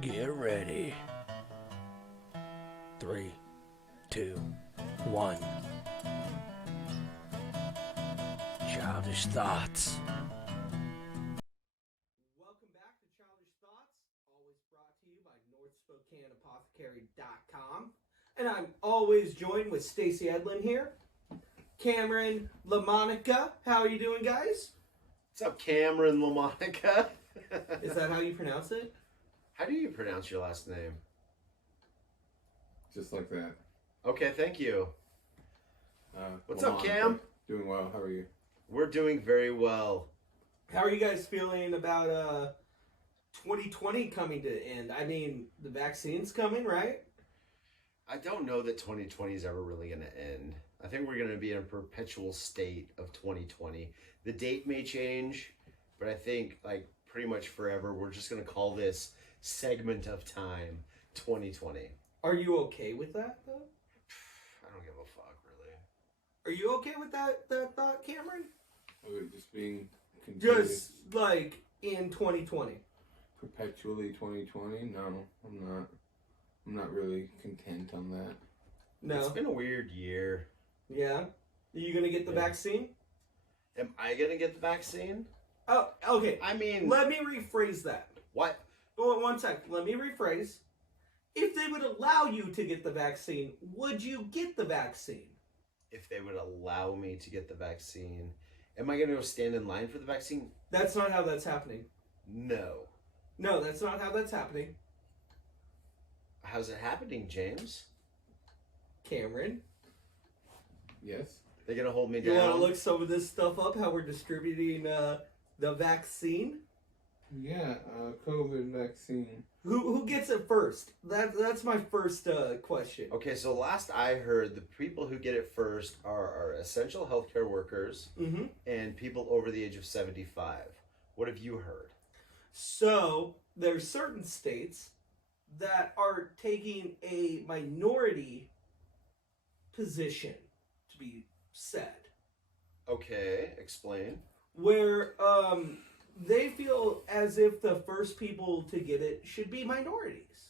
Get ready. 3, 2, 1. Childish thoughts. Welcome back to Childish Thoughts, always brought to you by NorthSpokaneApothecary.com. And I'm always joined with Stacey Edlund here. Cameron LaMonica. How are you doing, guys? What's up, Cameron LaMonica? Is that how you pronounce it? How do you pronounce your last name? Just like that. Okay, thank you. What's up, Lamont, Cam? Doing well. How are you? We're doing very well. How are you guys feeling about 2020 coming to an end? I mean, the vaccine's coming, right? I don't know that 2020 is ever really going to end. I think we're going to be in a perpetual state of 2020. The date may change, but I think like pretty much forever we're just going to call this segment of time 2020. Are you okay with that, though? I don't give a fuck, really. Are you okay with that thought, Cameron? Just being continuous, Just like in 2020. perpetually 2020. No, I'm not. I'm not really content on that. No. It's been a weird year. Yeah. Are you gonna get the vaccine? Am I going to get the vaccine? Oh, okay. I mean, Let me rephrase that. what? Go on 1 sec. Let me rephrase. If they would allow you to get the vaccine, would you get the vaccine? If they would allow me to get the vaccine, am I going to go stand in line for the vaccine? That's not how that's happening. No. No, that's not how that's happening. How's it happening, James? Cameron, Yes. They're going to hold me you want to down? look some of this stuff up? How we're distributing the vaccine? Yeah. COVID vaccine. Who gets it first? That's my first question. Okay, so last I heard, the people who get it first are essential healthcare workers Mm-hmm. and people over the age of 75. What have you heard? So there's certain states that are taking a minority position, to be said, Okay, explain. where they feel as if the first people to get it should be minorities.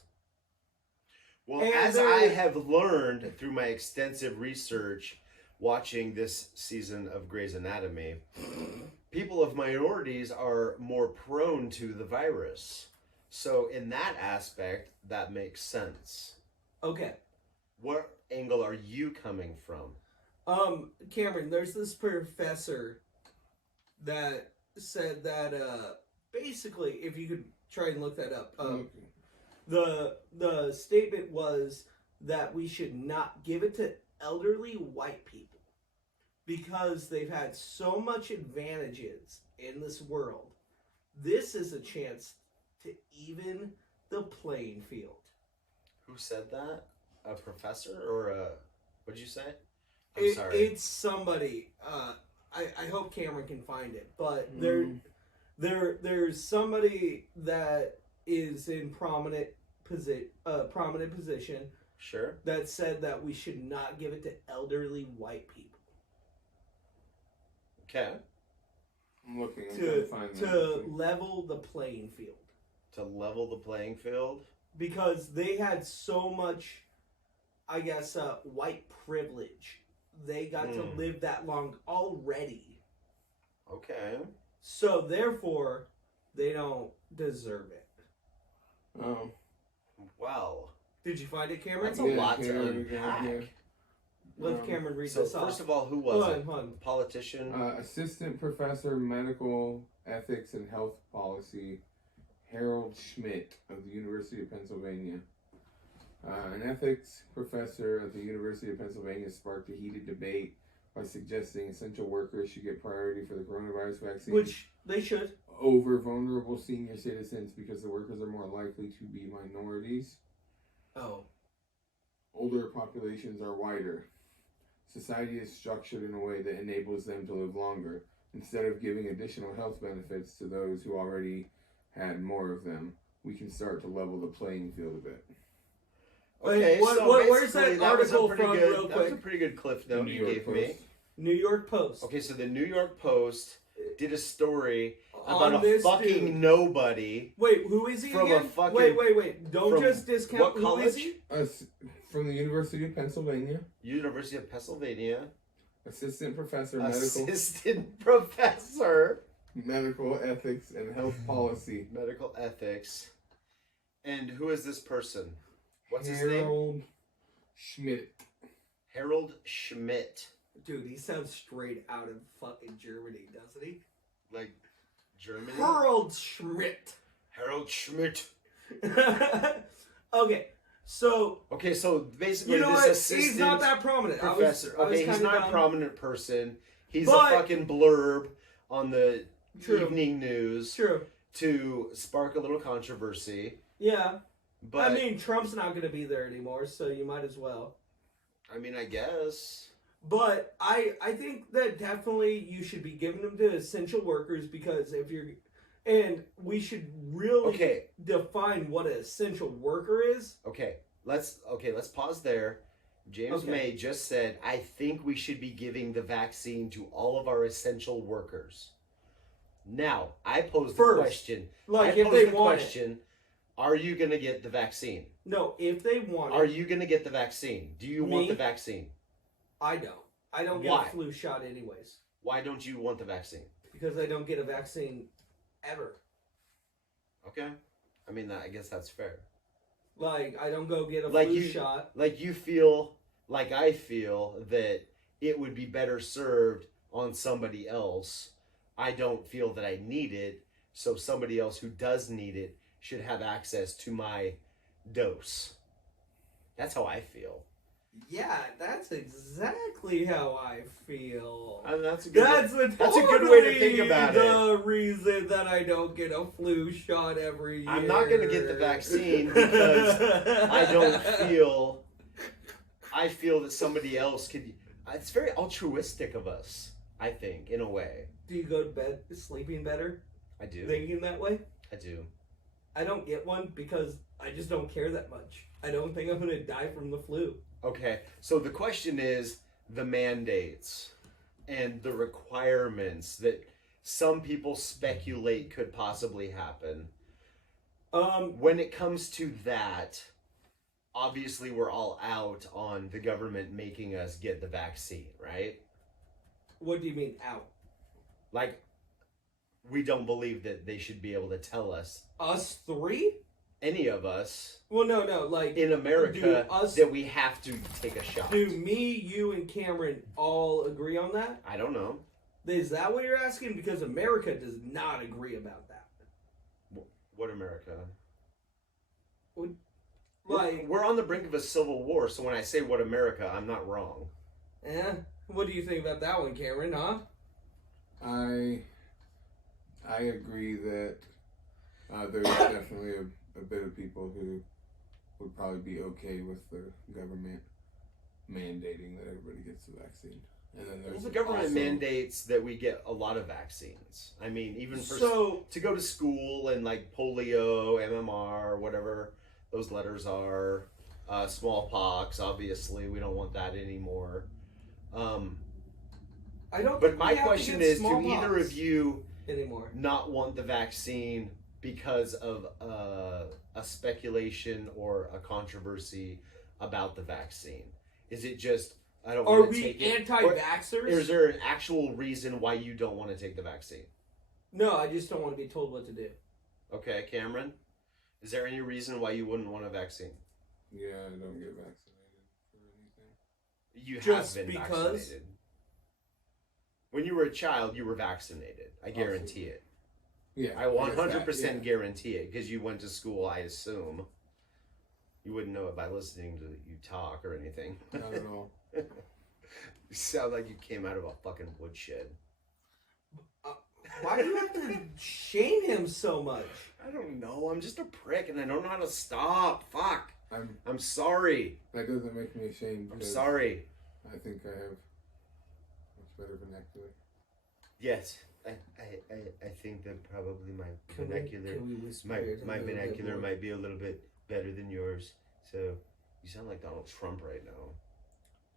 Well, And as there- I have learned through my extensive research watching this season of Grey's Anatomy, people of minorities are more prone to the virus. So in that aspect, that makes sense. Okay. What angle are you coming from? Cameron, there's this professor that said that basically, if you could try and look that up, Okay. the statement was that we should not give it to elderly white people because they've had so much advantages in this world. This is a chance to even the playing field. Who said that? A professor or a... What'd you say? I'm sorry. It's somebody. I hope Cameron can find it, but there's somebody that is in prominent position Sure. that said that we should not give it to elderly white people Okay. I'm looking. I'm trying to find to that. level the playing field To level the playing field. because they had so much, I guess, white privilege. They got to live that long already. Okay. So therefore, they don't deserve it. Oh. Well, Did you find it, Cameron? that's a Yeah, lot to Cameron, unpack. yeah. Let Cameron read So this off. first of all, who was it? Hold on. Politician? Assistant Professor, Medical Ethics and Health Policy, Harold Schmidt of the University of Pennsylvania. An ethics professor at the University of Pennsylvania sparked a heated debate by suggesting essential workers should get priority for the coronavirus vaccine Which they should. over vulnerable senior citizens because the workers are more likely to be minorities. Oh. Older populations are whiter. Society is structured in a way that enables them to live longer. Instead of giving additional health benefits to those who already had more of them, we can start to level the playing field a bit. Okay, What- so where's that basically, was a article pretty from, good, real That was a quick? pretty good cliff note New you York gave me. Post. New York Post. Okay, so the New York Post did a story, about on a this fucking dude. nobody. Wait, who is he From a again? fucking- Wait. Don't from just discount. what Who is college? he? From the University of Pennsylvania, University of Pennsylvania. assistant professor, medical Assistant professor. ethics and health policy. Medical ethics. And who is this person? What's his name? Harold Schmidt. Harold Schmidt. Dude, he sounds straight out of fucking Germany, doesn't he? Like Germany? Harold Schmidt. Harold Schmidt. Okay, so Okay, so basically you know this what? assistant He's not that prominent. professor. I was Okay, he's kinda not a dumb. prominent person. He's But- a fucking blurb on the True. evening news True. to spark a little controversy. Yeah. But I mean, Trump's not going to be there anymore, so you might as well. I guess. But I think that definitely you should be giving them to essential workers because if you're, and we should really Okay. define what an essential worker is. Okay, let's pause there. James Okay. May just said, I think we should be giving the vaccine to all of our essential workers. Now, I pose the First, question. Like I if pose they the want it. question, are you going to get the vaccine? No, if they want Are it. you going to get the vaccine? Do you want Me? the vaccine? I don't. I don't get Why? a flu shot anyways Why don't you want the vaccine? because I don't get a vaccine ever. Okay. I mean, I guess that's fair. Like I don't go get a Like flu you- shot. Like you feel, like I feel, that it would be better served on somebody else. I don't feel that I need it, so somebody else who does need it should have access to my dose. That's how I feel. Yeah, that's exactly how I feel. I mean, that's a good That's a good way to think about the reason that I don't get a flu shot every year. I'm not going to get the vaccine because I feel that somebody else could. It's very altruistic of us, I think, in a way. Do you go to bed sleeping better, I do. thinking that way? I do. I don't get one because I just don't care that much. I don't think I'm going to die from the flu. Okay, so the question is the mandates and the requirements that some people speculate could possibly happen. When it comes to that, obviously we're all out on the government making us get the vaccine, right? What do you mean out? Like, we don't believe that they should be able to tell us, Us three? any of us Well, no, like in America, do us- that we have to take a shot. do me, you, and Cameron all agree on that? I don't know. Is that what you're asking? Because America does not agree about that. What America? Like, We're on the brink of a civil war, so when I say what America, I'm not wrong. what do you think about that one, Cameron, huh? I agree that there's definitely a bit of people who would probably be okay with the government mandating that everybody gets the vaccine. And then Well, there's the government also- mandates that we get a lot of vaccines. I mean, even for So, to go to school and like polio, MMR, whatever those letters are, smallpox. Obviously, we don't want that anymore. I don't But think my we have to question get is: do smallpox either of you anymore? not want the vaccine because of a speculation or a controversy about the vaccine? Is it just I don't Are want to we take it? anti-vaxxers? Or is there an actual reason why you don't want to take the vaccine? No, I just don't want to be told what to do. Okay, Cameron, is there any reason why you wouldn't want a vaccine? Yeah, I don't get vaccinated for anything. You Just have been because? vaccinated. When you were a child, you were vaccinated. I guarantee it. Yeah, I 100% yeah. guarantee it because you went to school, I assume. You wouldn't know it by listening to you talk or anything. Not at all. You sound like you came out of a fucking woodshed. Why do you have to shame him so much? I don't know. I'm just a prick and I don't know how to stop. Fuck. I'm I'm sorry. That doesn't make me ashamed. I'm because sorry. I think I have much better vernacular. Yes. I think that probably my Can vernacular we whisper my it a my little bit vernacular more? might be a little bit better than yours. So you sound like Donald Trump right now.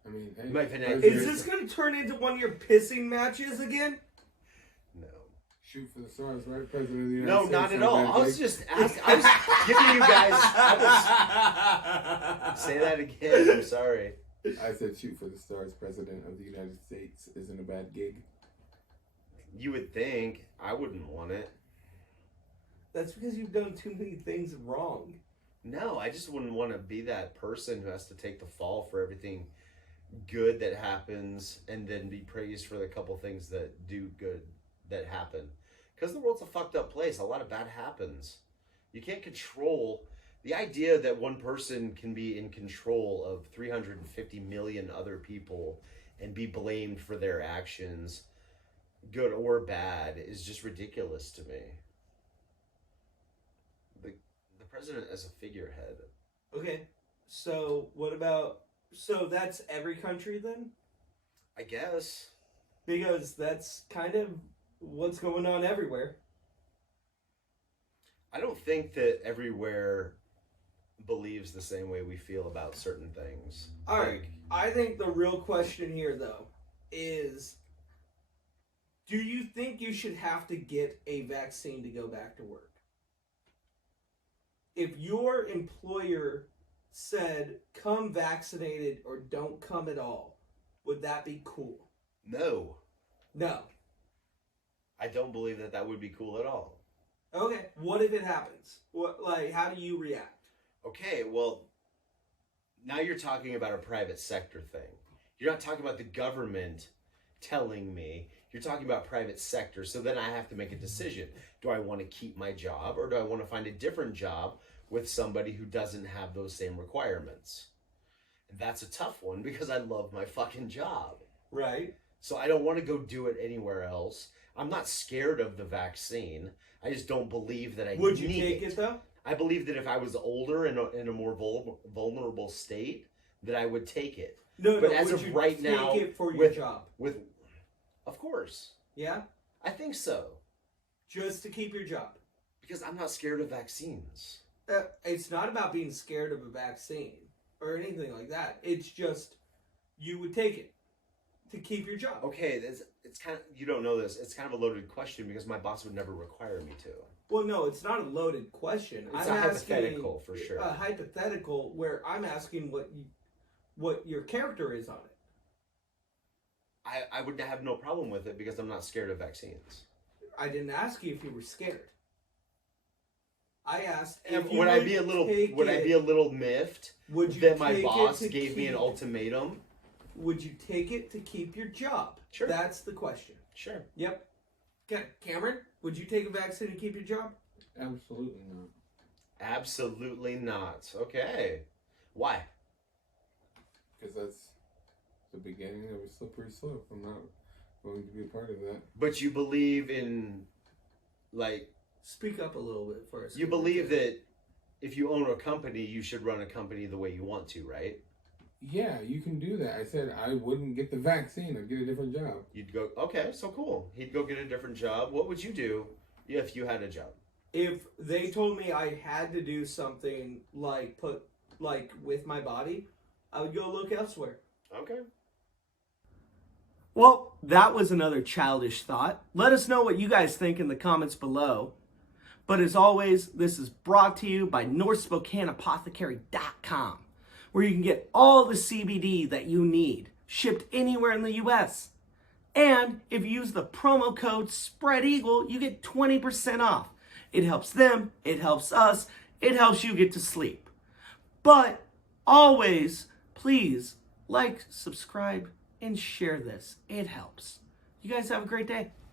I mean, hey, My vernacular Is this going to turn into one of your pissing matches again? No. Shoot for the stars, right? President of the United No, States. not at isn't a all. bad I was gig. just asking. I was giving you guys. Say that again. I'm sorry. I said shoot for the stars. President of the United States isn't a bad gig. You would think. I wouldn't want it. That's because you've done too many things wrong. No, I just wouldn't want to be that person who has to take the fall for everything good that happens and then be praised for the couple things that do good that happen. Because the world's a fucked up place. A lot of bad happens. You can't control the idea that one person can be in control of 350 million other people and be blamed for their actions, good or bad, is just ridiculous to me. The president as a figurehead. Okay, so what about... So that's every country then? I guess. Because that's kind of what's going on everywhere. I don't think that everywhere believes the same way we feel about certain things. All right. I think the real question here, though, is do you think you should have to get a vaccine to go back to work? If your employer said, come vaccinated or don't come at all, would that be cool? No, No. I don't believe that that would be cool at all. Okay. What if it happens? How do you react? Okay, well, now you're talking about a private sector thing. You're not talking about the government telling me. You're talking about private sector. So then I have to make a decision. Do I want to keep my job or do I want to find a different job with somebody who doesn't have those same requirements? And that's a tough one because I love my fucking job. Right. So I don't want to go do it anywhere else. I'm not scared of the vaccine. I just don't believe that I Would you need take it though? I believe that if I was older and in a more vulnerable state, that I would take it. No, But no. as would of you right take now, it for your with- job? Of course, Yeah? I think so. Just to keep your job. Because I'm not scared of vaccines. It's not about being scared of a vaccine or anything like that. It's just you would take it to keep your job. Okay, it's kind of, you don't know this. It's kind of a loaded question because my boss would never require me to. Well, no, it's not a loaded question. It's I'm a asking hypothetical for sure. A hypothetical where I'm asking what your character is on it. I would have no problem with it because I'm not scared of vaccines. I didn't ask you if you were scared. I asked if you Would I be a little miffed would you that my take it boss to gave me an keep- ultimatum? Would you take it to keep your job? Sure. That's the question. Sure. Yep. Okay, Cameron, would you take a vaccine to keep your job? Absolutely not. Absolutely not. Okay. Why? Because that's the beginning of a slippery slope. I'm not going to be a part of that. But you believe in, like, Speak up a little bit first. you believe that if you own a company, you should run a company the way you want to, right? Yeah, you can do that. I said I wouldn't get the vaccine. I'd get a different job. You'd go, okay, so cool. He'd go get a different job. What would you do if you had a job? If they told me I had to do something with my body, I would go look elsewhere. Okay. Well, that was another childish thought. Let us know what you guys think in the comments below. But as always, this is brought to you by NorthSpokaneApothecary.com, where you can get all the CBD that you need, shipped anywhere in the US. And if you use the promo code SPREADEAGLE, you get 20% off. It helps them, it helps us, it helps you get to sleep. But always, please like, subscribe, and share this. It helps. You guys have a great day.